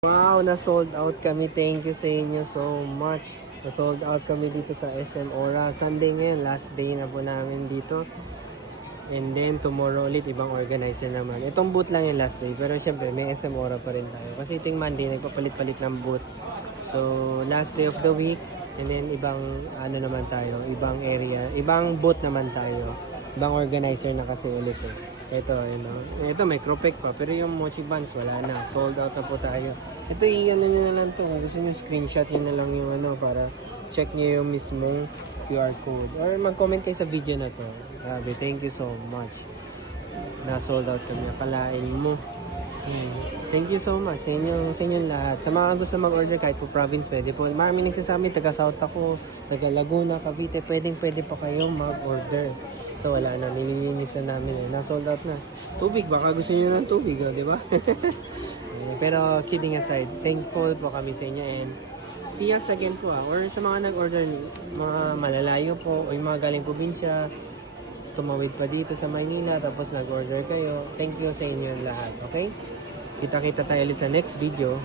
Wow, na-sold out kami. Thank you sa inyo so much. Na-sold out kami dito sa SM Ora. Sunday ngayon, last day na po namin dito. And then, tomorrow ulit, ibang organizer naman. Itong booth lang yung last day. Pero syempre, may SM Ora pa rin tayo. Kasi iting Monday, nagpapalit-palit ng booth. So, last day of the week. And then, ibang, ano naman tayo, ibang area. Ibang booth naman tayo. Ibang organizer na kasi ulit eh. Ito, yun know. Ito, may Cropec pa. Pero yung Mochi Buns, wala na. Sold out na po tayo. Ito, i-ano nyo na lang to. Gusto nyo, screenshot nyo na lang yung ano, para check nyo yung mismong QR code. Or mag-comment kayo sa video na to. Grabe, thank you so much. Na-sold out kami. Palain mo. Thank you so much sa inyong lahat. Sa mga gusto mag-order kahit po province, pwede po. Marami nagsasabi, taga South ako, taga Laguna, Cavite, pwede pa kayong mag-order. Ito, wala na. Nililinis na namin. Na-sold out na. Tubig, baka gusto niyo ng tubig, oh, di ba? Pero kidding aside, thankful po kami sa inyo and see us again po or sa mga nag-order, mga malalayo po o yung mga galing probinsya, tumawid pa dito sa Maynila tapos nag-order kayo. Thank you sa inyo lahat, okay? Kita-kita tayo ulit sa next video.